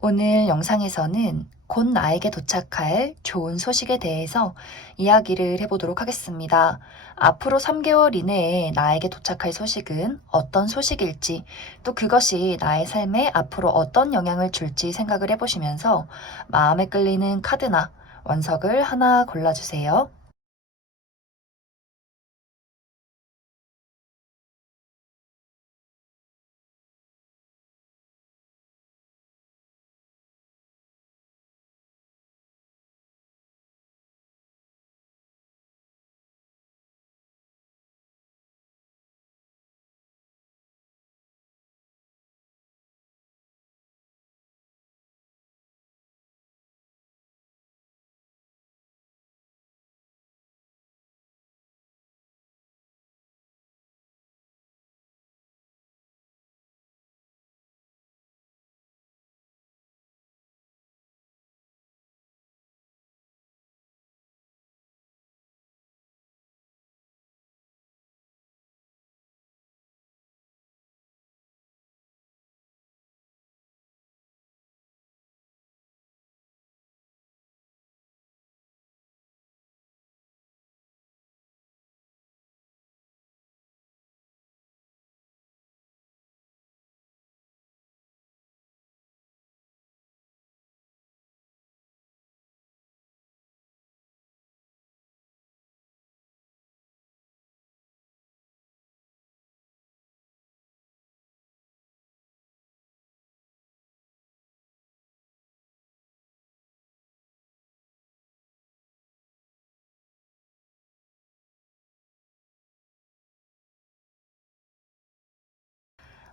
오늘 영상에서는 곧 나에게 도착할 좋은 소식에 대해서 이야기를 해보도록 하겠습니다. 앞으로 3개월 이내에 나에게 도착할 소식은 어떤 소식일지, 또 그것이 나의 삶에 앞으로 어떤 영향을 줄지 생각을 해보시면서 마음에 끌리는 카드나 원석을 하나 골라주세요.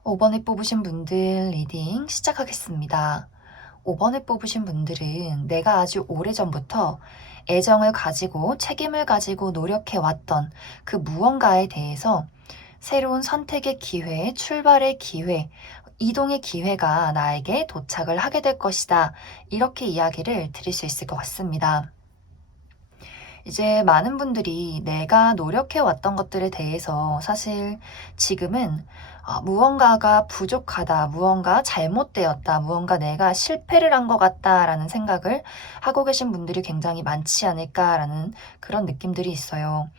5번에 뽑으신 분들 리딩 시작하겠습니다. 5번에 뽑으신 분들은 내가 아주 오래전부터 애정을 가지고 책임을 가지고 노력해왔던 그 무언가에 대해서 새로운 선택의 기회, 출발의 기회, 이동의 기회가 나에게 도착을 하게 될 것이다. 이렇게 이야기를 드릴 수 있을 것 같습니다. 이제 많은 분들이 내가 노력해왔던 것들에 대해서 사실 지금은 무언가가 부족하다, 무언가 잘못되었다, 무언가 내가 실패를 한 것 같다라는 생각을 하고 계신 분들이 굉장히 많지 않을까라는 그런 느낌들이 있어요.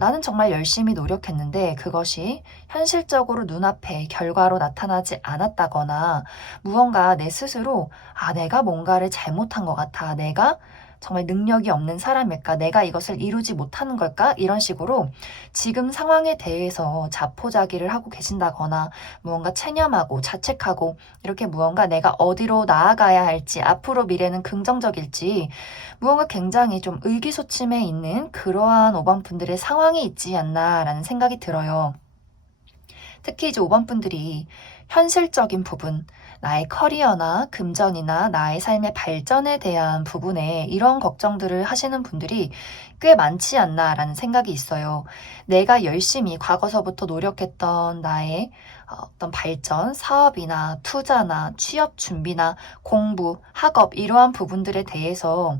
나는 정말 열심히 노력했는데 그것이 현실적으로 눈앞에 결과로 나타나지 않았다거나 무언가 내 스스로 내가 뭔가를 잘못한 것 같아. 내가 정말 능력이 없는 사람일까? 내가 이것을 이루지 못하는 걸까? 이런 식으로 지금 상황에 대해서 자포자기를 하고 계신다거나 무언가 체념하고 자책하고 이렇게 무언가 내가 어디로 나아가야 할지 앞으로 미래는 긍정적일지 무언가 굉장히 좀 의기소침해 있는 그러한 5번 분들의 상황이 있지 않나라는 생각이 들어요. 특히 이제 5번 분들이 현실적인 부분, 나의 커리어나 금전이나 나의 삶의 발전에 대한 부분에 이런 걱정들을 하시는 분들이 꽤 많지 않나라는 생각이 있어요. 내가 열심히 과거서부터 노력했던 나의 어떤 발전, 사업이나 투자나 취업 준비나 공부, 학업 이러한 부분들에 대해서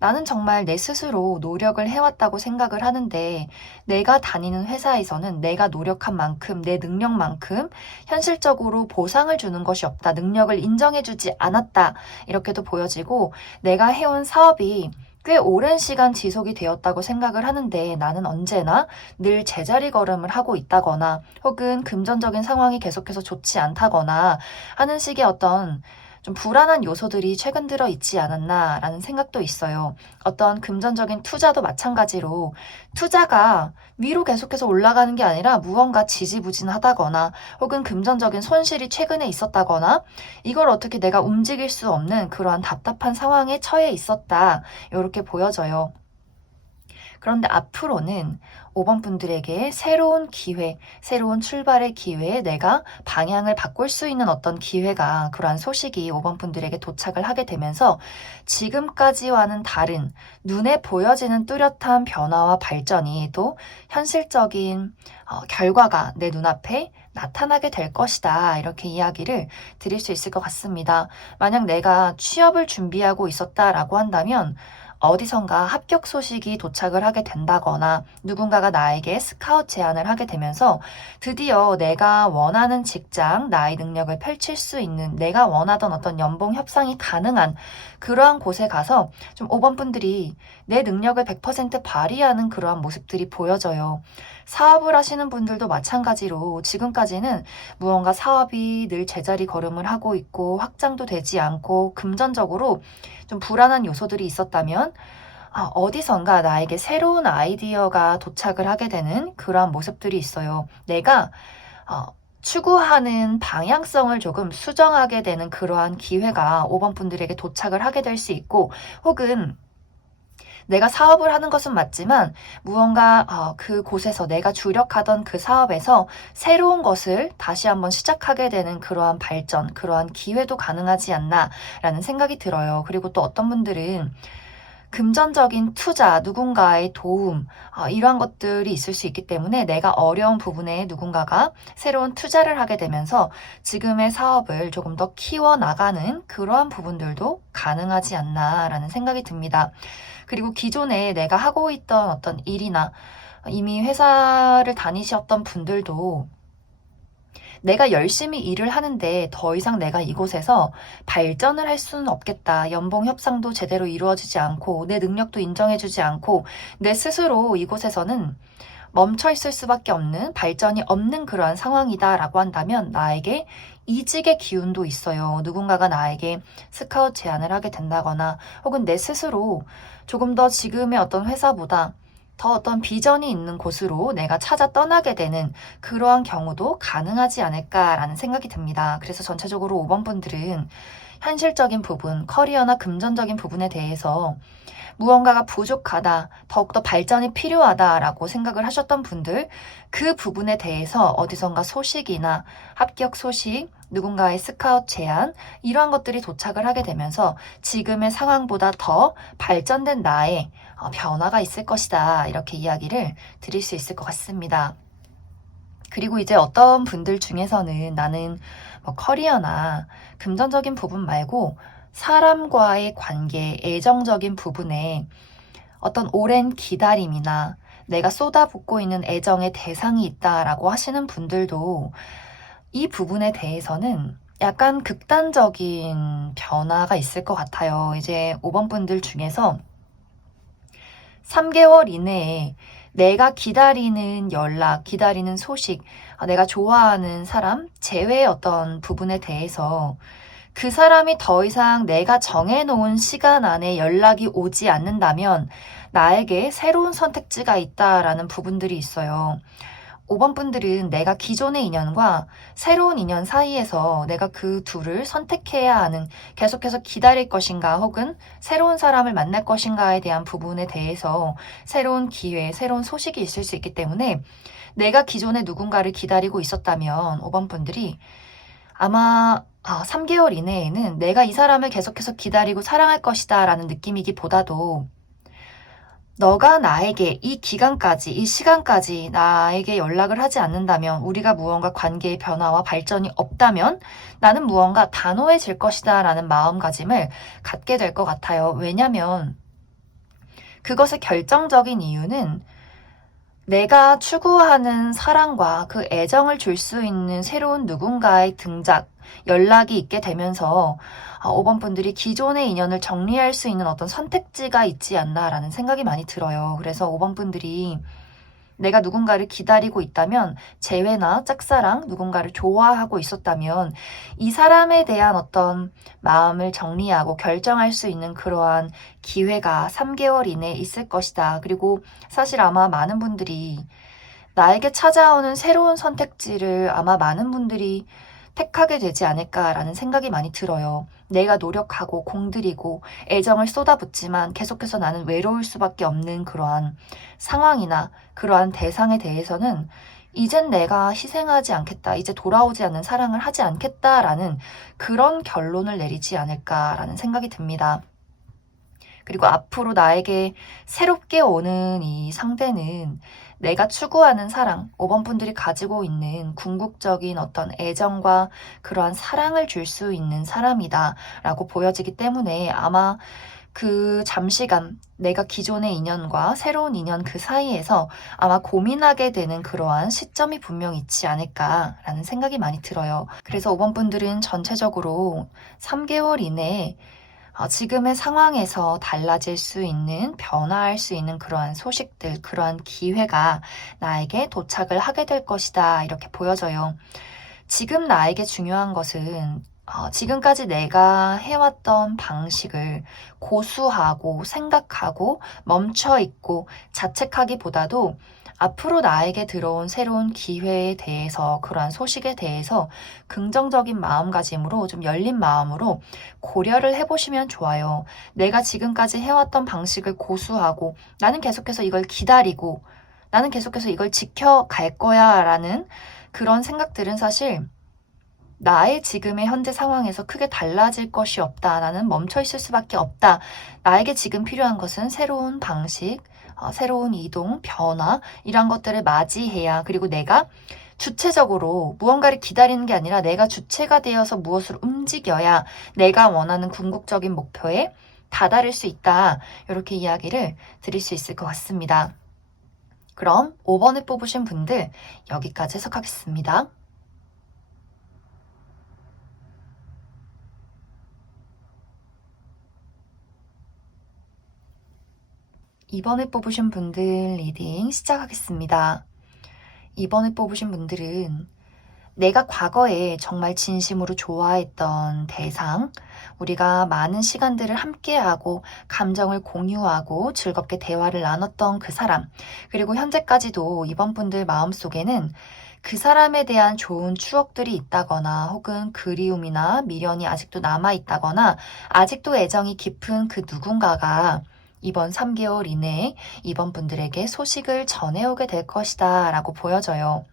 나는 정말 내 스스로 노력을 해왔다고 생각을 하는데 내가 다니는 회사에서는 내가 노력한 만큼 내 능력만큼 현실적으로 보상을 주는 것이 없다. 능력을 인정해주지 않았다. 이렇게도 보여지고 내가 해온 사업이 꽤 오랜 시간 지속이 되었다고 생각을 하는데 나는 언제나 늘 제자리 걸음을 하고 있다거나 혹은 금전적인 상황이 계속해서 좋지 않다거나 하는 식의 어떤 좀 불안한 요소들이 최근 들어 있지 않았나라는 생각도 있어요. 어떤 금전적인 투자도 마찬가지로 투자가 위로 계속해서 올라가는 게 아니라 무언가 지지부진하다거나 혹은 금전적인 손실이 최근에 있었다거나 이걸 어떻게 내가 움직일 수 없는 그러한 답답한 상황에 처해 있었다. 이렇게 보여져요. 그런데 앞으로는 5번 분들에게 새로운 기회, 새로운 출발의 기회에 내가 방향을 바꿀 수 있는 어떤 기회가 그러한 소식이 5번 분들에게 도착을 하게 되면서 지금까지와는 다른 눈에 보여지는 뚜렷한 변화와 발전이 또 현실적인 결과가 내 눈앞에 나타나게 될 것이다. 이렇게 이야기를 드릴 수 있을 것 같습니다. 만약 내가 취업을 준비하고 있었다라고 한다면 어디선가 합격 소식이 도착을 하게 된다거나 누군가가 나에게 스카우트 제안을 하게 되면서 드디어 내가 원하는 직장, 나의 능력을 펼칠 수 있는, 내가 원하던 어떤 연봉 협상이 가능한 그러한 곳에 가서 좀 5번 분들이 내 능력을 100% 발휘하는 그러한 모습들이 보여져요. 사업을 하시는 분들도 마찬가지로 지금까지는 무언가 사업이 늘 제자리 걸음을 하고 있고 확장도 되지 않고 금전적으로 좀 불안한 요소들이 있었다면 어디선가 나에게 새로운 아이디어가 도착을 하게 되는 그러한 모습들이 있어요. 내가 추구하는 방향성을 조금 수정하게 되는 그러한 기회가 5번 분들에게 도착을 하게 될 수 있고, 혹은 내가 사업을 하는 것은 맞지만 무언가 그곳에서 내가 주력하던 그 사업에서 새로운 것을 다시 한번 시작하게 되는 그러한 발전, 그러한 기회도 가능하지 않나라는 생각이 들어요. 그리고 또 어떤 분들은 금전적인 투자, 누군가의 도움, 이러한 것들이 있을 수 있기 때문에 내가 어려운 부분에 누군가가 새로운 투자를 하게 되면서 지금의 사업을 조금 더 키워나가는 그러한 부분들도 가능하지 않나라는 생각이 듭니다. 그리고 기존에 내가 하고 있던 어떤 일이나 이미 회사를 다니셨던 분들도 내가 열심히 일을 하는데 더 이상 내가 이곳에서 발전을 할 수는 없겠다. 연봉 협상도 제대로 이루어지지 않고 내 능력도 인정해주지 않고 내 스스로 이곳에서는 멈춰 있을 수밖에 없는, 발전이 없는 그러한 상황이다라고 한다면 나에게 이직의 기운도 있어요. 누군가가 나에게 스카우트 제안을 하게 된다거나 혹은 내 스스로 조금 더 지금의 어떤 회사보다 더 어떤 비전이 있는 곳으로 내가 찾아 떠나게 되는 그러한 경우도 가능하지 않을까라는 생각이 듭니다. 그래서 전체적으로 5번 분들은 현실적인 부분, 커리어나 금전적인 부분에 대해서 무언가가 부족하다, 더욱더 발전이 필요하다라고 생각을 하셨던 분들, 그 부분에 대해서 어디선가 소식이나 합격 소식, 누군가의 스카우트 제안, 이러한 것들이 도착을 하게 되면서 지금의 상황보다 더 발전된 나의 변화가 있을 것이다. 이렇게 이야기를 드릴 수 있을 것 같습니다. 그리고 이제 어떤 분들 중에서는 나는 커리어나 금전적인 부분 말고 사람과의 관계, 애정적인 부분에 어떤 오랜 기다림이나 내가 쏟아붓고 있는 애정의 대상이 있다라고 하시는 분들도 이 부분에 대해서는 약간 극단적인 변화가 있을 것 같아요. 이제 5번 분들 중에서 3개월 이내에 내가 기다리는 연락, 기다리는 소식, 내가 좋아하는 사람 제외의 어떤 부분에 대해서 그 사람이 더 이상 내가 정해놓은 시간 안에 연락이 오지 않는다면 나에게 새로운 선택지가 있다라는 부분들이 있어요. 5번 분들은 내가 기존의 인연과 새로운 인연 사이에서 내가 그 둘을 선택해야 하는, 계속해서 기다릴 것인가 혹은 새로운 사람을 만날 것인가에 대한 부분에 대해서 새로운 기회, 새로운 소식이 있을 수 있기 때문에 내가 기존에 누군가를 기다리고 있었다면 5번 분들이 아마 3개월 이내에는 내가 이 사람을 계속해서 기다리고 사랑할 것이다 라는 느낌이기보다도 너가 나에게 이 기간까지, 이 시간까지 나에게 연락을 하지 않는다면, 우리가 무언가 관계의 변화와 발전이 없다면 나는 무언가 단호해질 것이다 라는 마음가짐을 갖게 될 것 같아요. 왜냐면 그것의 결정적인 이유는 내가 추구하는 사랑과 그 애정을 줄 수 있는 새로운 누군가의 등장, 연락이 있게 되면서 5번 분들이 기존의 인연을 정리할 수 있는 어떤 선택지가 있지 않나라는 생각이 많이 들어요. 그래서 5번 분들이 내가 누군가를 기다리고 있다면, 재회나 짝사랑, 누군가를 좋아하고 있었다면 이 사람에 대한 어떤 마음을 정리하고 결정할 수 있는 그러한 기회가 3개월 이내에 있을 것이다. 그리고 사실 아마 많은 분들이 나에게 찾아오는 새로운 선택지를 아마 많은 분들이 택하게 되지 않을까라는 생각이 많이 들어요. 내가 노력하고 공들이고 애정을 쏟아붓지만 계속해서 나는 외로울 수밖에 없는 그러한 상황이나 그러한 대상에 대해서는 이젠 내가 희생하지 않겠다, 이제 돌아오지 않는 사랑을 하지 않겠다라는 그런 결론을 내리지 않을까라는 생각이 듭니다. 그리고 앞으로 나에게 새롭게 오는 이 상대는 내가 추구하는 사랑, 5번 분들이 가지고 있는 궁극적인 어떤 애정과 그러한 사랑을 줄 수 있는 사람이다 라고 보여지기 때문에 아마 그 잠시간 내가 기존의 인연과 새로운 인연 그 사이에서 아마 고민하게 되는 그러한 시점이 분명 있지 않을까라는 생각이 많이 들어요. 그래서 5번 분들은 전체적으로 3개월 이내에 지금의 상황에서 달라질 수 있는, 변화할 수 있는 그러한 소식들, 그러한 기회가 나에게 도착을 하게 될 것이다. 이렇게 보여져요. 지금 나에게 중요한 것은 지금까지 내가 해왔던 방식을 고수하고 생각하고 멈춰있고 자책하기보다도 앞으로 나에게 들어온 새로운 기회에 대해서, 그러한 소식에 대해서 긍정적인 마음가짐으로, 좀 열린 마음으로 고려를 해보시면 좋아요. 내가 지금까지 해왔던 방식을 고수하고 나는 계속해서 이걸 기다리고 나는 계속해서 이걸 지켜갈 거야 라는 그런 생각들은 사실 나의 지금의 현재 상황에서 크게 달라질 것이 없다. 나는 멈춰 있을 수밖에 없다. 나에게 지금 필요한 것은 새로운 방식, 새로운 이동, 변화, 이런 것들을 맞이해야, 그리고 내가 주체적으로 무언가를 기다리는 게 아니라 내가 주체가 되어서 무엇을 움직여야 내가 원하는 궁극적인 목표에 다다를 수 있다. 이렇게 이야기를 드릴 수 있을 것 같습니다. 그럼 5번을 뽑으신 분들 여기까지 해석하겠습니다. 2번을 뽑으신 분들 리딩 시작하겠습니다. 2번을 뽑으신 분들은 내가 과거에 정말 진심으로 좋아했던 대상, 우리가 많은 시간들을 함께하고 감정을 공유하고 즐겁게 대화를 나눴던 그 사람, 그리고 현재까지도 이번 분들 마음속에는 그 사람에 대한 좋은 추억들이 있다거나 혹은 그리움이나 미련이 아직도 남아있다거나 아직도 애정이 깊은 그 누군가가 이번 3개월 이내에 이번 분들에게 소식을 전해오게 될 것이다 라고 보여져요.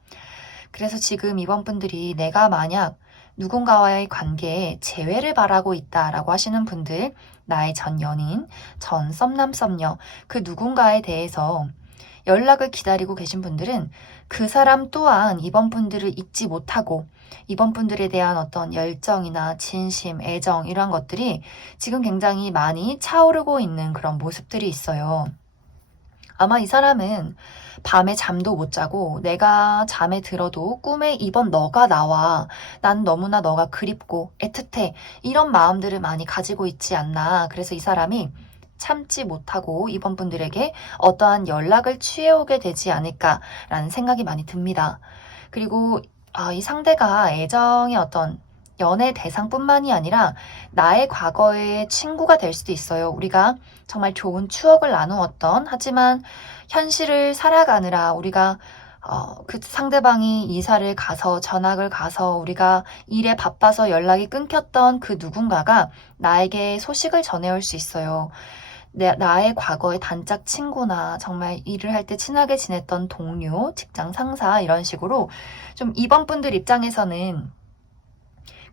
그래서 지금 이번 분들이 내가 만약 누군가와의 관계에 재회를 바라고 있다라고 하시는 분들, 나의 전 연인, 전 썸남 썸녀, 그 누군가에 대해서 연락을 기다리고 계신 분들은 그 사람 또한 이번 분들을 잊지 못하고 이번 분들에 대한 어떤 열정이나 진심, 애정 이런 것들이 지금 굉장히 많이 차오르고 있는 그런 모습들이 있어요. 아마 이 사람은 밤에 잠도 못 자고 내가 잠에 들어도 꿈에 이번 너가 나와. 난 너무나 너가 그립고 애틋해. 이런 마음들을 많이 가지고 있지 않나. 그래서 이 사람이 참지 못하고 이번 분들에게 어떠한 연락을 취해오게 되지 않을까라는 생각이 많이 듭니다. 그리고 이 상대가 애정의 어떤 연애 대상뿐만이 아니라 나의 과거의 친구가 될 수도 있어요. 우리가 정말 좋은 추억을 나누었던, 하지만 현실을 살아가느라 우리가 그 상대방이 이사를 가서 전학을 가서 우리가 일에 바빠서 연락이 끊겼던 그 누군가가 나에게 소식을 전해올 수 있어요. 나의 과거의 단짝 친구나 정말 일을 할 때 친하게 지냈던 동료, 직장 상사 이런 식으로 좀 이번 분들 입장에서는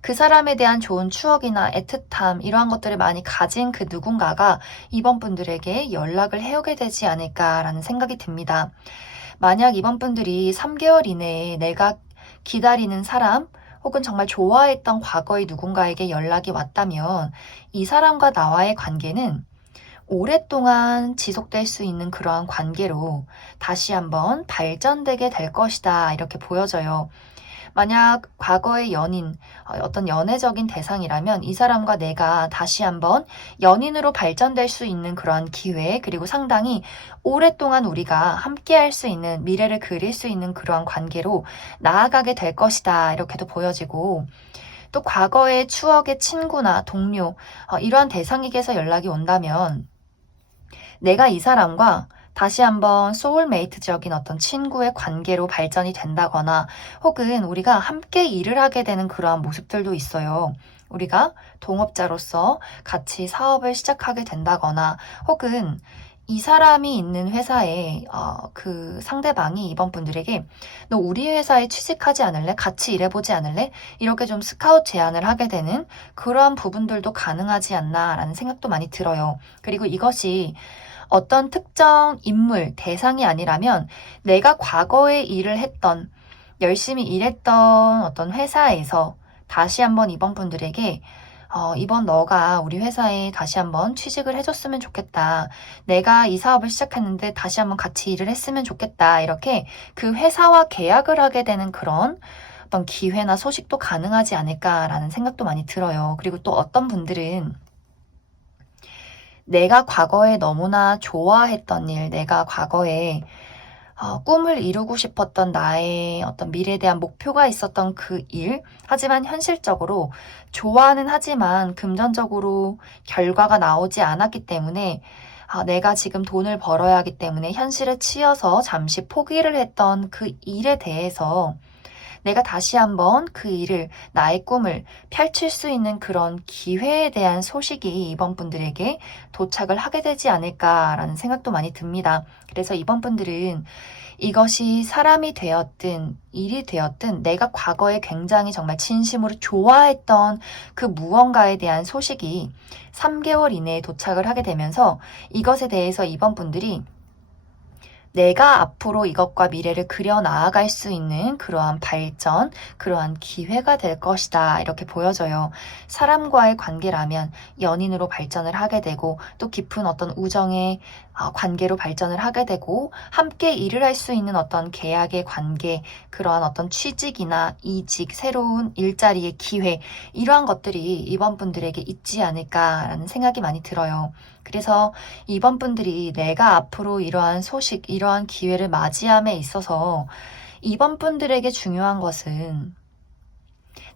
그 사람에 대한 좋은 추억이나 애틋함 이러한 것들을 많이 가진 그 누군가가 이번 분들에게 연락을 해오게 되지 않을까라는 생각이 듭니다. 만약 이번 분들이 3개월 이내에 내가 기다리는 사람 혹은 정말 좋아했던 과거의 누군가에게 연락이 왔다면 이 사람과 나와의 관계는 오랫동안 지속될 수 있는 그러한 관계로 다시 한번 발전되게 될 것이다 이렇게 보여져요. 만약 과거의 연인, 어떤 연애적인 대상이라면 이 사람과 내가 다시 한번 연인으로 발전될 수 있는 그러한 기회, 그리고 상당히 오랫동안 우리가 함께 할 수 있는, 미래를 그릴 수 있는 그러한 관계로 나아가게 될 것이다 이렇게도 보여지고, 또 과거의 추억의 친구나 동료, 이러한 대상에게서 연락이 온다면 내가 이 사람과 다시 한번 소울메이트적인 어떤 친구의 관계로 발전이 된다거나 혹은 우리가 함께 일을 하게 되는 그러한 모습들도 있어요. 우리가 동업자로서 같이 사업을 시작하게 된다거나 혹은 이 사람이 있는 회사에 그 상대방이 이번 분들에게 너 우리 회사에 취직하지 않을래? 같이 일해보지 않을래? 이렇게 좀 스카우트 제안을 하게 되는 그러한 부분들도 가능하지 않나라는 생각도 많이 들어요. 그리고 이것이 어떤 특정 인물, 대상이 아니라면 내가 과거에 일을 했던, 열심히 일했던 어떤 회사에서 다시 한번 이번 분들에게 이번 너가 우리 회사에 다시 한번 취직을 해줬으면 좋겠다. 내가 이 사업을 시작했는데 다시 한번 같이 일을 했으면 좋겠다. 이렇게 그 회사와 계약을 하게 되는 그런 어떤 기회나 소식도 가능하지 않을까라는 생각도 많이 들어요. 그리고 또 어떤 분들은 내가 과거에 너무나 좋아했던 일, 내가 과거에 꿈을 이루고 싶었던 나의 어떤 미래에 대한 목표가 있었던 그 일, 하지만 현실적으로 좋아는 하지만 금전적으로 결과가 나오지 않았기 때문에 내가 지금 돈을 벌어야 하기 때문에 현실에 치여서 잠시 포기를 했던 그 일에 대해서 내가 다시 한번 그 일을, 나의 꿈을 펼칠 수 있는 그런 기회에 대한 소식이 이번 분들에게 도착을 하게 되지 않을까라는 생각도 많이 듭니다. 그래서 이번 분들은 이것이 사람이 되었든 일이 되었든 내가 과거에 굉장히 정말 진심으로 좋아했던 그 무언가에 대한 소식이 3개월 이내에 도착을 하게 되면서 이것에 대해서 이번 분들이 내가 앞으로 이것과 미래를 그려 나아갈 수 있는 그러한 발전, 그러한 기회가 될 것이다. 이렇게 보여져요. 사람과의 관계라면 연인으로 발전을 하게 되고 또 깊은 어떤 우정의 관계로 발전을 하게 되고 함께 일을 할 수 있는 어떤 계약의 관계, 그러한 어떤 취직이나 이직, 새로운 일자리의 기회 이러한 것들이 이번 분들에게 있지 않을까라는 생각이 많이 들어요. 그래서 이번 분들이 내가 앞으로 이러한 소식, 이러한 기회를 맞이함에 있어서 이번 분들에게 중요한 것은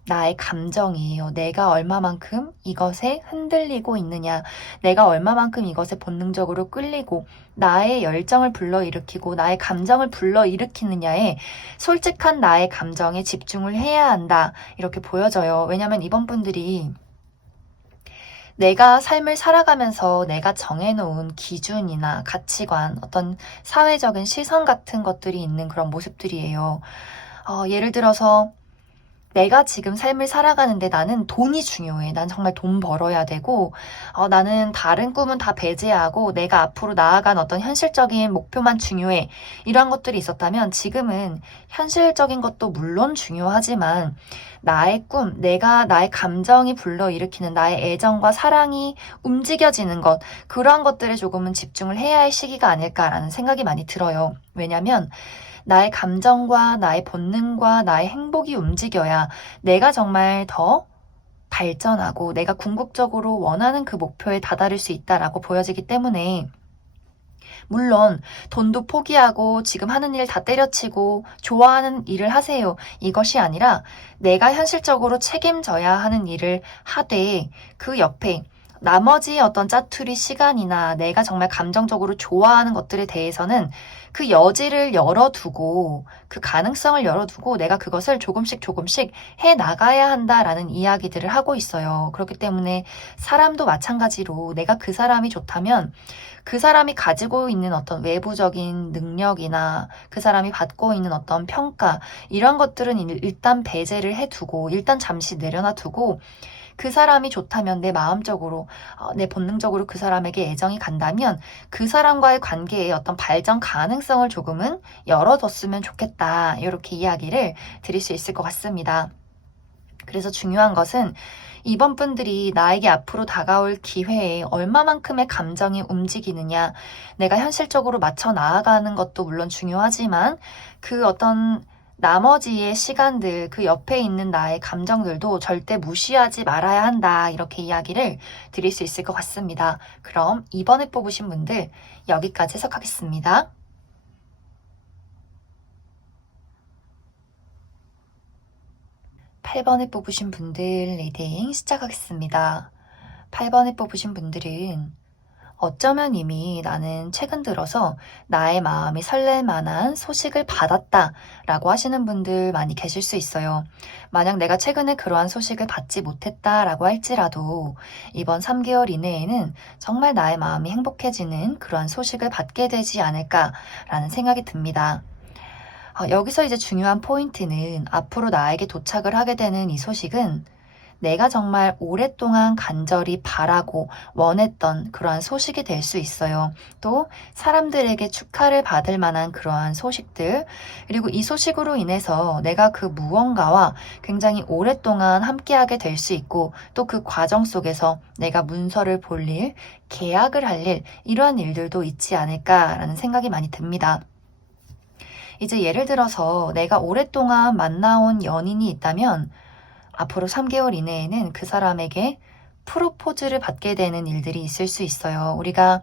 나의 감정이에요. 내가 얼마만큼 이것에 흔들리고 있느냐, 내가 얼마만큼 이것에 본능적으로 끌리고 나의 열정을 불러일으키고 나의 감정을 불러일으키느냐에 솔직한 나의 감정에 집중을 해야 한다. 이렇게 보여져요. 왜냐하면 이번 분들이 내가 삶을 살아가면서 내가 정해놓은 기준이나 가치관, 어떤 사회적인 시선 같은 것들이 있는 그런 모습들이에요. 예를 들어서 내가 지금 삶을 살아가는데 나는 돈이 중요해. 난 정말 돈 벌어야 되고, 나는 다른 꿈은 다 배제하고 내가 앞으로 나아간 어떤 현실적인 목표만 중요해. 이러한 것들이 있었다면 지금은 현실적인 것도 물론 중요하지만 나의 꿈, 내가 나의 감정이 불러일으키는 나의 애정과 사랑이 움직여지는 것, 그러한 것들에 조금은 집중을 해야 할 시기가 아닐까라는 생각이 많이 들어요. 왜냐면 나의 감정과 나의 본능과 나의 행복이 움직여야 내가 정말 더 발전하고 내가 궁극적으로 원하는 그 목표에 다다를 수 있다라고 보여지기 때문에 물론 돈도 포기하고 지금 하는 일 다 때려치고 좋아하는 일을 하세요. 이것이 아니라 내가 현실적으로 책임져야 하는 일을 하되 그 옆에 나머지 어떤 짜투리 시간이나 내가 정말 감정적으로 좋아하는 것들에 대해서는 그 여지를 열어두고 그 가능성을 열어두고 내가 그것을 조금씩 조금씩 해 나가야 한다라는 이야기들을 하고 있어요. 그렇기 때문에 사람도 마찬가지로 내가 그 사람이 좋다면 그 사람이 가지고 있는 어떤 외부적인 능력이나 그 사람이 받고 있는 어떤 평가 이런 것들은 일단 배제를 해두고 일단 잠시 내려놔두고 그 사람이 좋다면 내 마음적으로 내 본능적으로 그 사람에게 애정이 간다면 그 사람과의 관계에 어떤 발전 가능성을 조금은 열어뒀으면 좋겠다. 이렇게 이야기를 드릴 수 있을 것 같습니다. 그래서 중요한 것은 이번 분들이 나에게 앞으로 다가올 기회에 얼마만큼의 감정이 움직이느냐, 내가 현실적으로 맞춰 나아가는 것도 물론 중요하지만 그 어떤 나머지의 시간들, 그 옆에 있는 나의 감정들도 절대 무시하지 말아야 한다. 이렇게 이야기를 드릴 수 있을 것 같습니다. 그럼 이번에 뽑으신 분들 여기까지 해석하겠습니다. 8번에 뽑으신 분들 리딩 시작하겠습니다. 8번에 뽑으신 분들은 어쩌면 이미 나는 최근 들어서 나의 마음이 설렐 만한 소식을 받았다 라고 하시는 분들 많이 계실 수 있어요. 만약 내가 최근에 그러한 소식을 받지 못했다 라고 할지라도 이번 3개월 이내에는 정말 나의 마음이 행복해지는 그러한 소식을 받게 되지 않을까 라는 생각이 듭니다. 여기서 이제 중요한 포인트는 앞으로 나에게 도착을 하게 되는 이 소식은 내가 정말 오랫동안 간절히 바라고 원했던 그러한 소식이 될 수 있어요. 또 사람들에게 축하를 받을 만한 그러한 소식들, 그리고 이 소식으로 인해서 내가 그 무언가와 굉장히 오랫동안 함께하게 될 수 있고, 또 그 과정 속에서 내가 문서를 볼 일, 계약을 할 일, 이러한 일들도 있지 않을까라는 생각이 많이 듭니다. 이제 예를 들어서 내가 오랫동안 만나온 연인이 있다면 앞으로 3개월 이내에는 그 사람에게 프로포즈를 받게 되는 일들이 있을 수 있어요. 우리가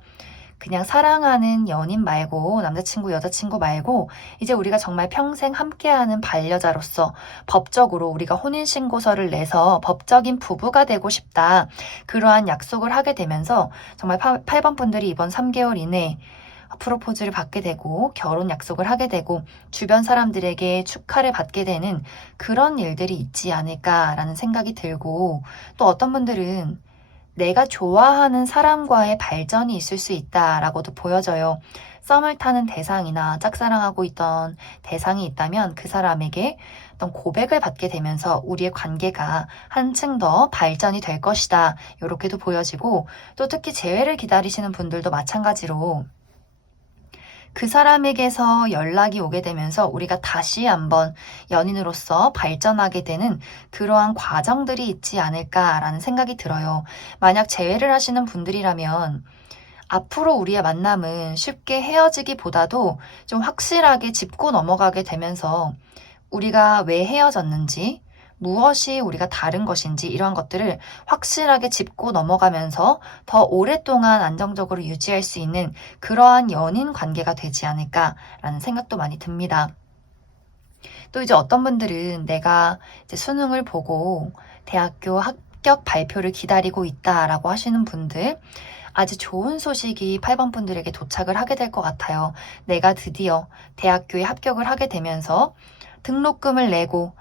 그냥 사랑하는 연인 말고, 남자친구, 여자친구 말고, 이제 우리가 정말 평생 함께하는 반려자로서 법적으로 우리가 혼인신고서를 내서 법적인 부부가 되고 싶다. 그러한 약속을 하게 되면서 정말 8번 분들이 이번 3개월 이내에 프로포즈를 받게 되고 결혼 약속을 하게 되고 주변 사람들에게 축하를 받게 되는 그런 일들이 있지 않을까라는 생각이 들고, 또 어떤 분들은 내가 좋아하는 사람과의 발전이 있을 수 있다라고도 보여져요. 썸을 타는 대상이나 짝사랑하고 있던 대상이 있다면 그 사람에게 어떤 고백을 받게 되면서 우리의 관계가 한층 더 발전이 될 것이다. 이렇게도 보여지고, 또 특히 재회를 기다리시는 분들도 마찬가지로 그 사람에게서 연락이 오게 되면서 우리가 다시 한번 연인으로서 발전하게 되는 그러한 과정들이 있지 않을까라는 생각이 들어요. 만약 재회를 하시는 분들이라면 앞으로 우리의 만남은 쉽게 헤어지기보다도 좀 확실하게 짚고 넘어가게 되면서 우리가 왜 헤어졌는지, 무엇이 우리가 다른 것인지, 이러한 것들을 확실하게 짚고 넘어가면서 더 오랫동안 안정적으로 유지할 수 있는 그러한 연인 관계가 되지 않을까라는 생각도 많이 듭니다. 또 이제 어떤 분들은 내가 이제 수능을 보고 대학교 합격 발표를 기다리고 있다라고 하시는 분들, 아주 좋은 소식이 8번 분들에게 도착을 하게 될 것 같아요. 내가 드디어 대학교에 합격을 하게 되면서 등록금을 내고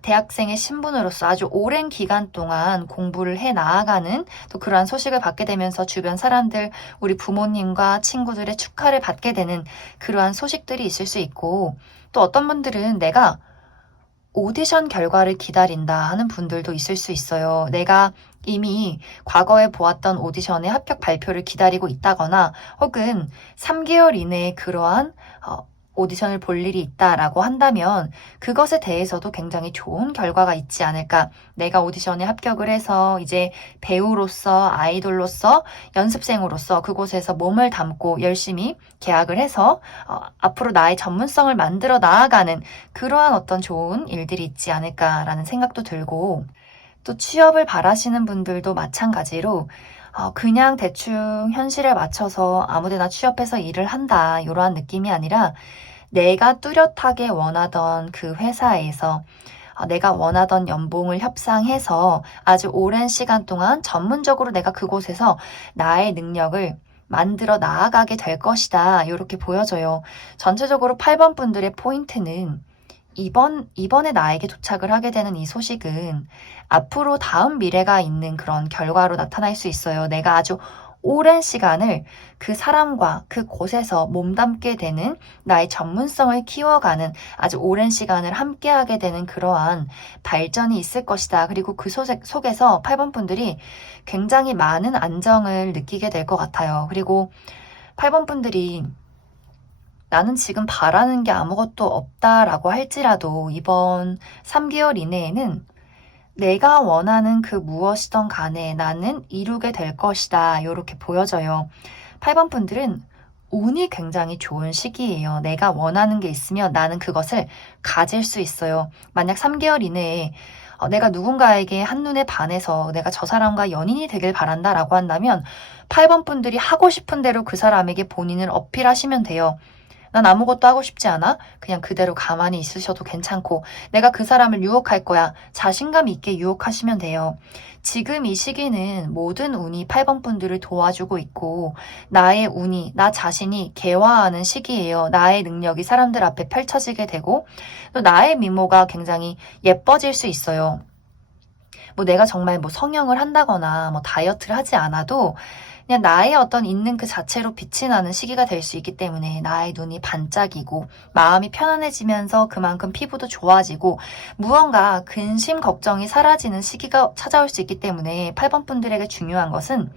대학생의 신분으로서 아주 오랜 기간 동안 공부를 해 나아가는 또 그러한 소식을 받게 되면서 주변 사람들, 우리 부모님과 친구들의 축하를 받게 되는 그러한 소식들이 있을 수 있고, 또 어떤 분들은 내가 오디션 결과를 기다린다 하는 분들도 있을 수 있어요. 내가 이미 과거에 보았던 오디션의 합격 발표를 기다리고 있다거나, 혹은 3개월 이내에 그러한 오디션을 볼 일이 있다라고 한다면 그것에 대해서도 굉장히 좋은 결과가 있지 않을까. 내가 오디션에 합격을 해서 이제 배우로서, 아이돌로서, 연습생으로서 그곳에서 몸을 담고 열심히 계약을 해서 앞으로 나의 전문성을 만들어 나아가는 그러한 어떤 좋은 일들이 있지 않을까라는 생각도 들고, 또 취업을 바라시는 분들도 마찬가지로 그냥 대충 현실에 맞춰서 아무데나 취업해서 일을 한다, 이러한 느낌이 아니라 내가 뚜렷하게 원하던 그 회사에서 내가 원하던 연봉을 협상해서 아주 오랜 시간 동안 전문적으로 내가 그곳에서 나의 능력을 만들어 나아가게 될 것이다, 이렇게 보여져요. 전체적으로 8번 분들의 포인트는 이번에 나에게 도착을 하게 되는 이 소식은 앞으로 다음 미래가 있는 그런 결과로 나타날 수 있어요. 내가 아주 오랜 시간을 그 사람과 그곳에서 몸담게 되는, 나의 전문성을 키워가는 아주 오랜 시간을 함께하게 되는 그러한 발전이 있을 것이다. 그리고 그 속에서 8번 분들이 굉장히 많은 안정을 느끼게 될 것 같아요. 그리고 8번 분들이 나는 지금 바라는 게 아무것도 없다라고 할지라도 이번 3개월 이내에는 내가 원하는 그 무엇이든 간에 나는 이루게 될 것이다, 이렇게 보여져요. 8번 분들은 운이 굉장히 좋은 시기예요. 내가 원하는 게 있으면 나는 그것을 가질 수 있어요. 만약 3개월 이내에 내가 누군가에게 한눈에 반해서 내가 저 사람과 연인이 되길 바란다라고 한다면 8번 분들이 하고 싶은 대로 그 사람에게 본인을 어필하시면 돼요. 난 아무것도 하고 싶지 않아. 그냥 그대로 가만히 있으셔도 괜찮고 내가 그 사람을 유혹할 거야. 자신감 있게 유혹하시면 돼요. 지금 이 시기는 모든 운이 8번 분들을 도와주고 있고 나의 운이, 나 자신이 개화하는 시기예요. 나의 능력이 사람들 앞에 펼쳐지게 되고 또 나의 미모가 굉장히 예뻐질 수 있어요. 뭐 내가 정말 뭐 성형을 한다거나 뭐 다이어트를 하지 않아도 그냥 나의 어떤 있는 그 자체로 빛이 나는 시기가 될 수 있기 때문에 나의 눈이 반짝이고 마음이 편안해지면서 그만큼 피부도 좋아지고 무언가 근심 걱정이 사라지는 시기가 찾아올 수 있기 때문에 8번 분들에게 중요한 것은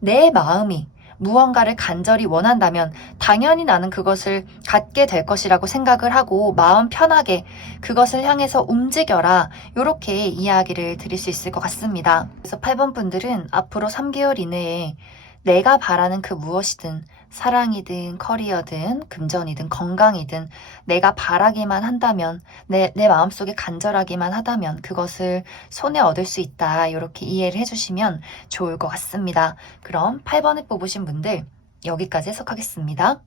내 마음이 무언가를 간절히 원한다면 당연히 나는 그것을 갖게 될 것이라고 생각을 하고 마음 편하게 그것을 향해서 움직여라. 이렇게 이야기를 드릴 수 있을 것 같습니다. 그래서 8번 분들은 앞으로 3개월 이내에 내가 바라는 그 무엇이든 사랑이든 커리어든 금전이든 건강이든 내가 바라기만 한다면 내 마음속에 간절하기만 하다면 그것을 손에 얻을 수 있다. 이렇게 이해를 해주시면 좋을 것 같습니다. 그럼 8번을 뽑으신 분들 여기까지 해석하겠습니다.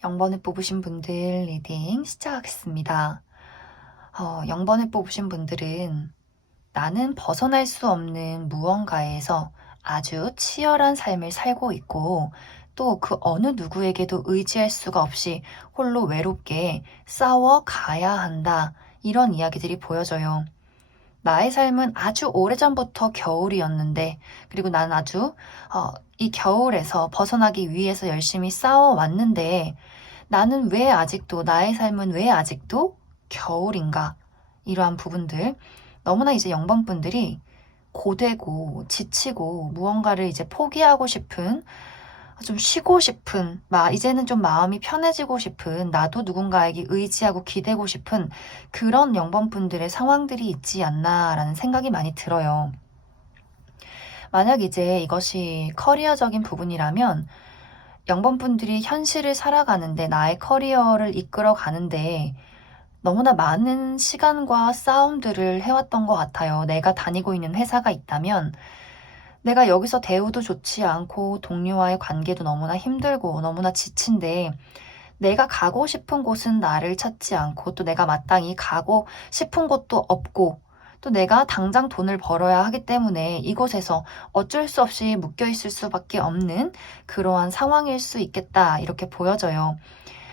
0번을 뽑으신 분들 리딩 시작하겠습니다. 0번을 뽑으신 분들은 나는 벗어날 수 없는 무언가에서 아주 치열한 삶을 살고 있고 또 그 어느 누구에게도 의지할 수가 없이 홀로 외롭게 싸워가야 한다. 이런 이야기들이 보여져요. 나의 삶은 아주 오래전부터 겨울이었는데 그리고 난 아주 이 겨울에서 벗어나기 위해서 열심히 싸워왔는데 나는 왜 아직도 나의 삶은 왜 아직도 겨울인가? 이러한 부분들 너무나 이제 0번 분들이 고되고 지치고 무언가를 이제 포기하고 싶은 좀 쉬고 싶은 이제는 좀 마음이 편해지고 싶은 나도 누군가에게 의지하고 기대고 싶은 그런 0번 분들의 상황들이 있지 않나라는 생각이 많이 들어요. 만약 이제 이것이 커리어적인 부분이라면 0번 분들이 현실을 살아가는데 나의 커리어를 이끌어 가는데 너무나 많은 시간과 싸움들을 해왔던 것 같아요. 내가 다니고 있는 회사가 있다면 내가 여기서 대우도 좋지 않고 동료와의 관계도 너무나 힘들고 너무나 지친데 내가 가고 싶은 곳은 나를 찾지 않고 또 내가 마땅히 가고 싶은 곳도 없고 또 내가 당장 돈을 벌어야 하기 때문에 이곳에서 어쩔 수 없이 묶여 있을 수밖에 없는 그러한 상황일 수 있겠다 이렇게 보여져요.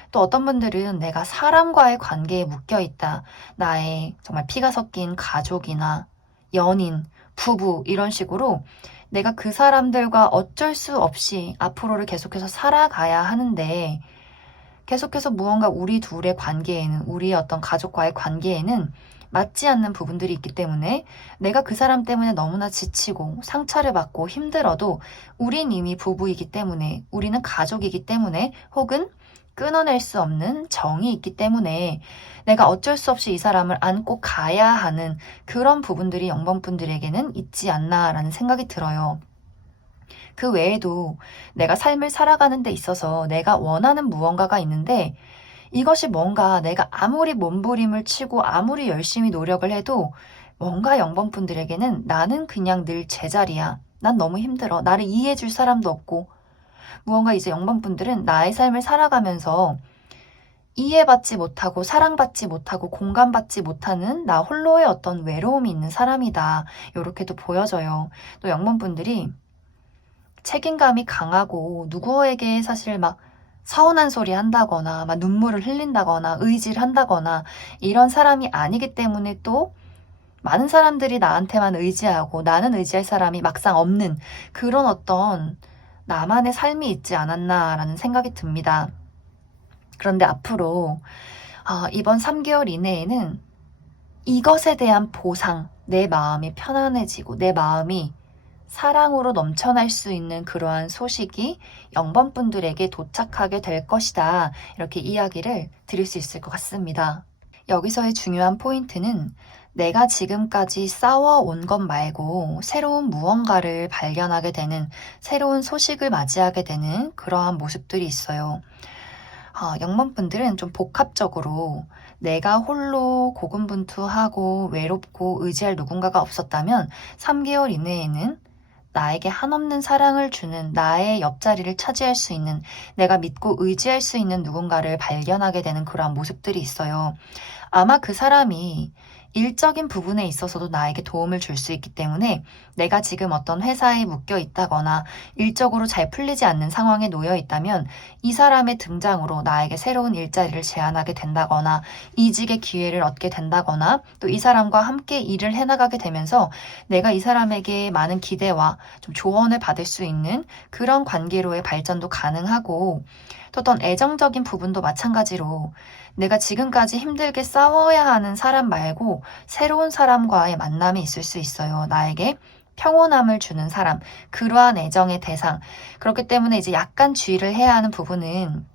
또 어떤 분들은 내가 사람과의 관계에 묶여 있다. 나의 정말 피가 섞인 가족이나 연인, 부부 이런 식으로 내가 그 사람들과 어쩔 수 없이 앞으로를 계속해서 살아가야 하는데 계속해서 무언가 우리 둘의 관계에는 우리 어떤 가족과의 관계에는 맞지 않는 부분들이 있기 때문에 내가 그 사람 때문에 너무나 지치고 상처를 받고 힘들어도 우린 이미 부부이기 때문에 우리는 가족이기 때문에 혹은 끊어낼 수 없는 정이 있기 때문에 내가 어쩔 수 없이 이 사람을 안고 가야 하는 그런 부분들이 0번 분들에게는 있지 않나라는 생각이 들어요. 그 외에도 내가 삶을 살아가는 데 있어서 내가 원하는 무언가가 있는데 이것이 뭔가 내가 아무리 몸부림을 치고 아무리 열심히 노력을 해도 뭔가 0번 분들에게는 나는 그냥 늘 제자리야. 난 너무 힘들어. 나를 이해해 줄 사람도 없고 무언가 이제 0번 분들은 나의 삶을 살아가면서 이해받지 못하고 사랑받지 못하고 공감받지 못하는 나 홀로의 어떤 외로움이 있는 사람이다. 이렇게도 보여져요. 또 0번 분들이 책임감이 강하고 누구에게 사실 서운한 소리 한다거나 눈물을 흘린다거나 의지를 한다거나 이런 사람이 아니기 때문에 또 많은 사람들이 나한테만 의지하고 나는 의지할 사람이 막상 없는 그런 어떤 나만의 삶이 있지 않았나라는 생각이 듭니다. 그런데 앞으로 이번 3개월 이내에는 이것에 대한 보상, 내 마음이 편안해지고 내 마음이 사랑으로 넘쳐날 수 있는 그러한 소식이 0번 분들에게 도착하게 될 것이다. 이렇게 이야기를 드릴 수 있을 것 같습니다. 여기서의 중요한 포인트는 내가 지금까지 싸워온 것 말고 새로운 무언가를 발견하게 되는 새로운 소식을 맞이하게 되는 그러한 모습들이 있어요. 0번 분들은 좀 복합적으로 내가 홀로 고군분투하고 외롭고 의지할 누군가가 없었다면 3개월 이내에는 나에게 한없는 사랑을 주는 나의 옆자리를 차지할 수 있는 내가 믿고 의지할 수 있는 누군가를 발견하게 되는 그러한 모습들이 있어요. 아마 그 사람이 일적인 부분에 있어서도 나에게 도움을 줄 수 있기 때문에 내가 지금 어떤 회사에 묶여 있다거나 일적으로 잘 풀리지 않는 상황에 놓여 있다면 이 사람의 등장으로 나에게 새로운 일자리를 제안하게 된다거나 이직의 기회를 얻게 된다거나 또 이 사람과 함께 일을 해나가게 되면서 내가 이 사람에게 많은 기대와 좀 조언을 받을 수 있는 그런 관계로의 발전도 가능하고 또 어떤 애정적인 부분도 마찬가지로 내가 지금까지 힘들게 싸워야 하는 사람 말고 새로운 사람과의 만남이 있을 수 있어요. 나에게 평온함을 주는 사람, 그러한 애정의 대상. 그렇기 때문에 이제 약간 주의를 해야 하는 부분은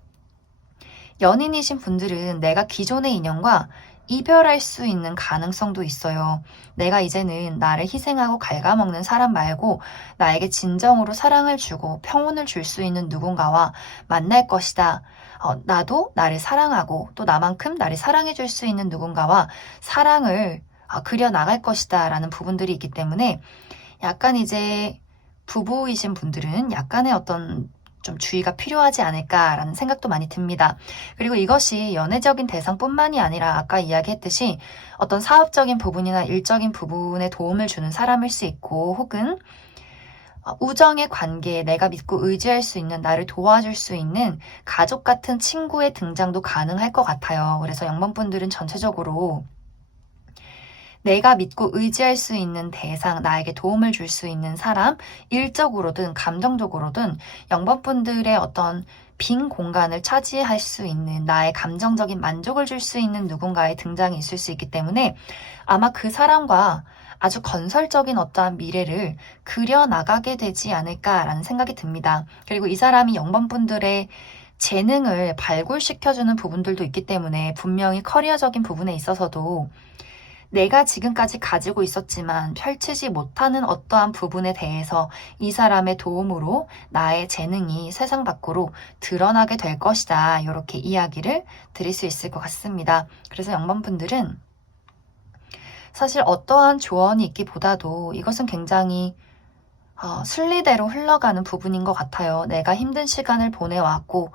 연인이신 분들은 내가 기존의 인연과 이별할 수 있는 가능성도 있어요. 내가 이제는 나를 희생하고 갉아먹는 사람 말고 나에게 진정으로 사랑을 주고 평온을 줄 수 있는 누군가와 만날 것이다. 나도 나를 사랑하고 또 나만큼 나를 사랑해 줄 수 있는 누군가와 사랑을 그려 나갈 것이다 라는 부분들이 있기 때문에 약간 이제 부부이신 분들은 약간의 어떤 좀 주의가 필요하지 않을까라는 생각도 많이 듭니다. 그리고 이것이 연애적인 대상뿐만이 아니라 아까 이야기했듯이 어떤 사업적인 부분이나 일적인 부분에 도움을 주는 사람일 수 있고 혹은 우정의 관계에 내가 믿고 의지할 수 있는 나를 도와줄 수 있는 가족 같은 친구의 등장도 가능할 것 같아요. 그래서 영번분들은 전체적으로 내가 믿고 의지할 수 있는 대상, 나에게 도움을 줄 수 있는 사람, 일적으로든 감정적으로든 영번분들의 어떤 빈 공간을 차지할 수 있는 나의 감정적인 만족을 줄 수 있는 누군가의 등장이 있을 수 있기 때문에 아마 그 사람과 아주 건설적인 어떠한 미래를 그려나가게 되지 않을까라는 생각이 듭니다. 그리고 이 사람이 영번분들의 재능을 발굴시켜주는 부분들도 있기 때문에 분명히 커리어적인 부분에 있어서도 내가 지금까지 가지고 있었지만 펼치지 못하는 어떠한 부분에 대해서 이 사람의 도움으로 나의 재능이 세상 밖으로 드러나게 될 것이다. 이렇게 이야기를 드릴 수 있을 것 같습니다. 그래서 영번분들은 사실 어떠한 조언이 있기보다도 이것은 굉장히 순리대로 흘러가는 부분인 것 같아요. 내가 힘든 시간을 보내왔고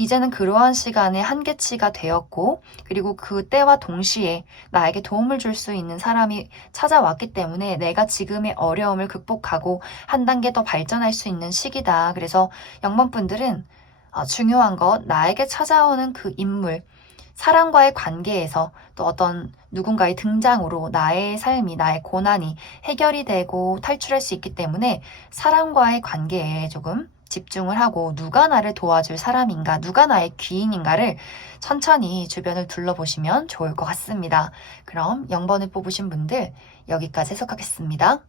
이제는 그러한 시간의 한계치가 되었고 그리고 그때와 동시에 나에게 도움을 줄 수 있는 사람이 찾아왔기 때문에 내가 지금의 어려움을 극복하고 한 단계 더 발전할 수 있는 시기다. 그래서 영번분들은 중요한 것 나에게 찾아오는 그 인물 사람과의 관계에서 또 어떤 누군가의 등장으로 나의 삶이, 나의 고난이 해결이 되고 탈출할 수 있기 때문에 사람과의 관계에 조금 집중을 하고 누가 나를 도와줄 사람인가, 누가 나의 귀인인가를 천천히 주변을 둘러보시면 좋을 것 같습니다. 그럼 0번을 뽑으신 분들 여기까지 해석하겠습니다.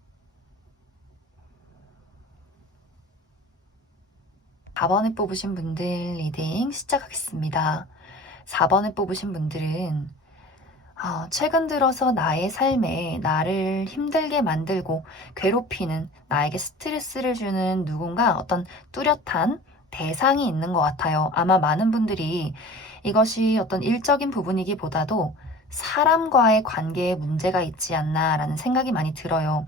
4번을 뽑으신 분들 리딩 시작하겠습니다. 4번을 뽑으신 분들은 최근 들어서 나의 삶에 나를 힘들게 만들고 괴롭히는 나에게 스트레스를 주는 누군가 어떤 뚜렷한 대상이 있는 것 같아요. 아마 많은 분들이 이것이 어떤 일적인 부분이기보다도 사람과의 관계에 문제가 있지 않나라는 생각이 많이 들어요.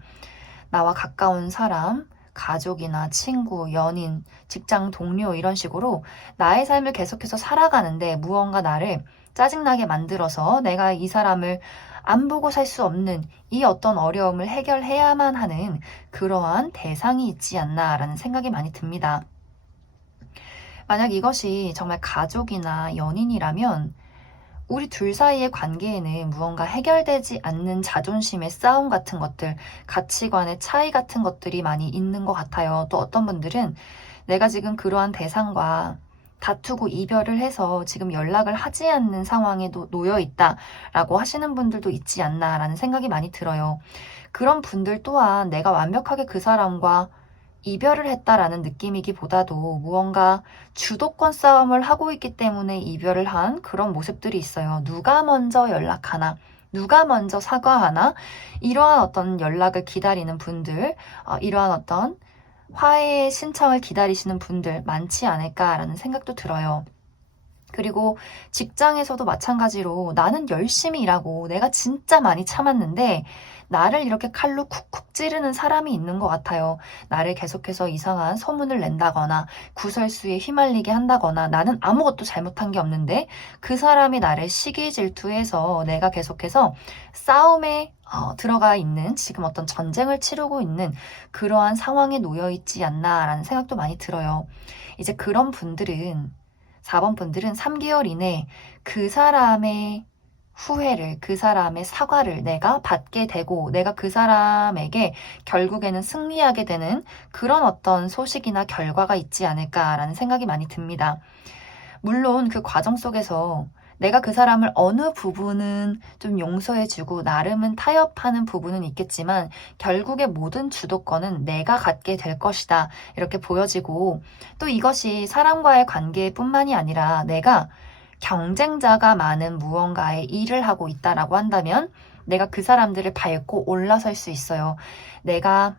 나와 가까운 사람, 가족이나 친구, 연인, 직장 동료 이런 식으로 나의 삶을 계속해서 살아가는데 무언가 나를 짜증나게 만들어서 내가 이 사람을 안 보고 살 수 없는 이 어떤 어려움을 해결해야만 하는 그러한 대상이 있지 않나라는 생각이 많이 듭니다. 만약 이것이 정말 가족이나 연인이라면 우리 둘 사이의 관계에는 무언가 해결되지 않는 자존심의 싸움 같은 것들, 가치관의 차이 같은 것들이 많이 있는 것 같아요. 또 어떤 분들은 내가 지금 그러한 대상과 다투고 이별을 해서 지금 연락을 하지 않는 상황에 놓여 있다라고 하시는 분들도 있지 않나라는 생각이 많이 들어요. 그런 분들 또한 내가 완벽하게 그 사람과 이별을 했다라는 느낌이기보다도 무언가 주도권 싸움을 하고 있기 때문에 이별을 한 그런 모습들이 있어요. 누가 먼저 연락하나, 누가 먼저 사과하나, 이러한 어떤 연락을 기다리는 분들, 이러한 어떤 화해의 신청을 기다리시는 분들 많지 않을까라는 생각도 들어요. 그리고 직장에서도 마찬가지로 나는 열심히 일하고 내가 진짜 많이 참았는데 나를 이렇게 칼로 쿡쿡 찌르는 사람이 있는 것 같아요. 나를 계속해서 이상한 소문을 낸다거나 구설수에 휘말리게 한다거나 나는 아무것도 잘못한 게 없는데 그 사람이 나를 시기 질투해서 내가 계속해서 싸움에 들어가 있는 지금 어떤 전쟁을 치르고 있는 그러한 상황에 놓여 있지 않나라는 생각도 많이 들어요. 이제 그런 분들은 4번 분들은 3개월 이내 그 사람의 후회를, 그 사람의 사과를 내가 받게 되고 내가 그 사람에게 결국에는 승리하게 되는 그런 어떤 소식이나 결과가 있지 않을까라는 생각이 많이 듭니다. 물론 그 과정 속에서 내가 그 사람을 어느 부분은 좀 용서해주고 나름은 타협하는 부분은 있겠지만 결국에 모든 주도권은 내가 갖게 될 것이다. 이렇게 보여지고 또 이것이 사람과의 관계뿐만이 아니라 내가 경쟁자가 많은 무언가에 일을 하고 있다라고 한다면 내가 그 사람들을 밟고 올라설 수 있어요. 내가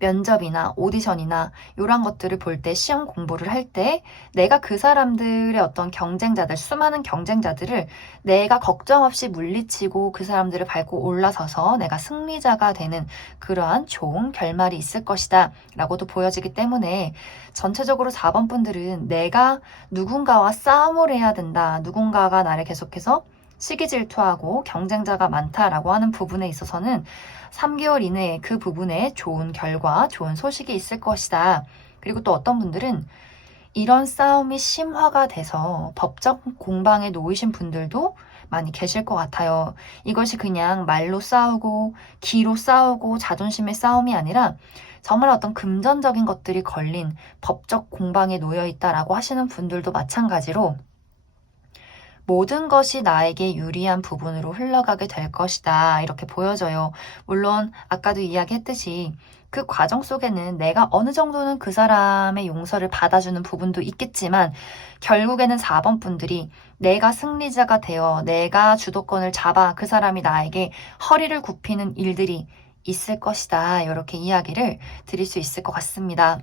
면접이나 오디션이나 이런 것들을 볼 때 시험 공부를 할 때 내가 그 사람들의 어떤 경쟁자들, 수많은 경쟁자들을 내가 걱정 없이 물리치고 그 사람들을 밟고 올라서서 내가 승리자가 되는 그러한 좋은 결말이 있을 것이다 라고도 보여지기 때문에 전체적으로 4번 분들은 내가 누군가와 싸움을 해야 된다. 누군가가 나를 계속해서 시기 질투하고 경쟁자가 많다라고 하는 부분에 있어서는 3개월 이내에 그 부분에 좋은 결과, 좋은 소식이 있을 것이다. 그리고 또 어떤 분들은 이런 싸움이 심화가 돼서 법적 공방에 놓이신 분들도 많이 계실 것 같아요. 이것이 그냥 말로 싸우고 기로 싸우고 자존심의 싸움이 아니라 정말 어떤 금전적인 것들이 걸린 법적 공방에 놓여 있다라고 하시는 분들도 마찬가지로 모든 것이 나에게 유리한 부분으로 흘러가게 될 것이다. 이렇게 보여져요. 물론 아까도 이야기했듯이 그 과정 속에는 내가 어느 정도는 그 사람의 용서를 받아주는 부분도 있겠지만 결국에는 4번 분들이 내가 승리자가 되어 내가 주도권을 잡아 그 사람이 나에게 허리를 굽히는 일들이 있을 것이다. 이렇게 이야기를 드릴 수 있을 것 같습니다.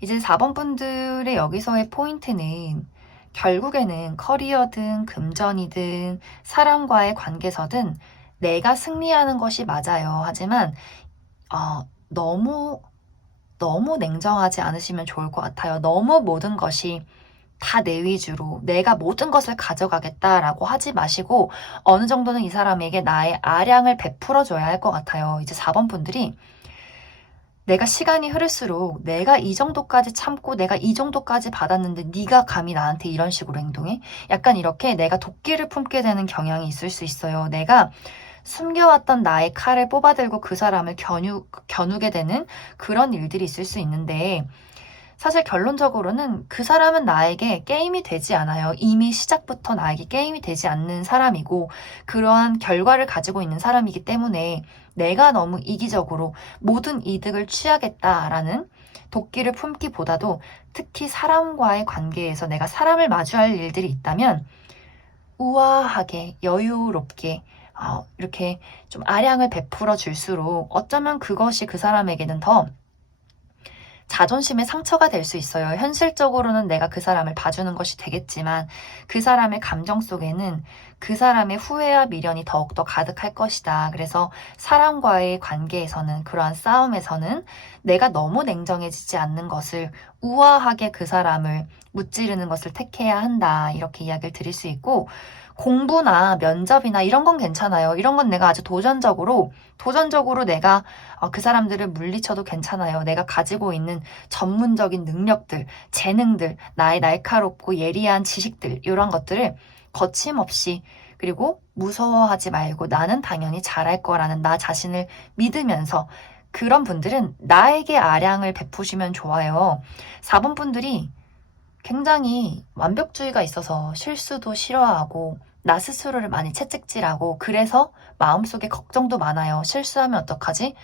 이제 4번 분들의 여기서의 포인트는 결국에는 커리어든 금전이든 사람과의 관계서든 내가 승리하는 것이 맞아요. 하지만 너무 냉정하지 않으시면 좋을 것 같아요. 너무 모든 것이 다 내 위주로 내가 모든 것을 가져가겠다라고 하지 마시고 어느 정도는 이 사람에게 나의 아량을 베풀어 줘야 할 것 같아요. 이제 4번 분들이 내가 시간이 흐를수록 내가 이 정도까지 참고 내가 이 정도까지 받았는데 네가 감히 나한테 이런 식으로 행동해? 약간 이렇게 내가 도끼를 품게 되는 경향이 있을 수 있어요. 내가 숨겨왔던 나의 칼을 뽑아들고 그 사람을 겨누게 되는 그런 일들이 있을 수 있는데 사실 결론적으로는 그 사람은 나에게 게임이 되지 않아요. 이미 시작부터 나에게 게임이 되지 않는 사람이고 그러한 결과를 가지고 있는 사람이기 때문에 내가 너무 이기적으로 모든 이득을 취하겠다라는 도끼를 품기보다도 특히 사람과의 관계에서 내가 사람을 마주할 일들이 있다면 우아하게 여유롭게 이렇게 좀 아량을 베풀어 줄수록 어쩌면 그것이 그 사람에게는 더 자존심의 상처가 될 수 있어요. 현실적으로는 내가 그 사람을 봐주는 것이 되겠지만 그 사람의 감정 속에는 그 사람의 후회와 미련이 더욱더 가득할 것이다. 그래서 사람과의 관계에서는 그러한 싸움에서는 내가 너무 냉정해지지 않는 것을 우아하게 그 사람을 무찌르는 것을 택해야 한다. 이렇게 이야기를 드릴 수 있고 공부나 면접이나 이런 건 괜찮아요. 이런 건 내가 아주 도전적으로 내가 그 사람들을 물리쳐도 괜찮아요. 내가 가지고 있는 전문적인 능력들, 재능들, 나의 날카롭고 예리한 지식들 이런 것들을 거침없이 그리고 무서워하지 말고 나는 당연히 잘할 거라는 나 자신을 믿으면서 그런 분들은 나에게 아량을 베푸시면 좋아요. 4번 분들이 굉장히 완벽주의가 있어서 실수도 싫어하고 나 스스로를 많이 채찍질하고 그래서 마음속에 걱정도 많아요. 실수하면 어떡하지?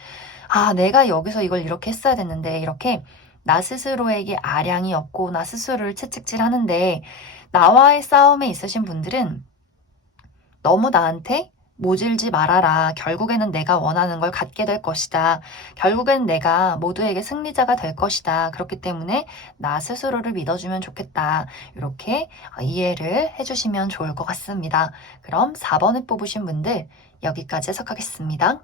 내가 여기서 이걸 이렇게 했어야 됐는데 이렇게 나 스스로에게 아량이 없고 나 스스로를 채찍질하는데 나와의 싸움에 있으신 분들은 너무 나한테 모질지 말아라. 결국에는 내가 원하는 걸 갖게 될 것이다. 결국엔 내가 모두에게 승리자가 될 것이다. 그렇기 때문에 나 스스로를 믿어주면 좋겠다. 이렇게 이해를 해주시면 좋을 것 같습니다. 그럼 4번을 뽑으신 분들 여기까지 해석하겠습니다.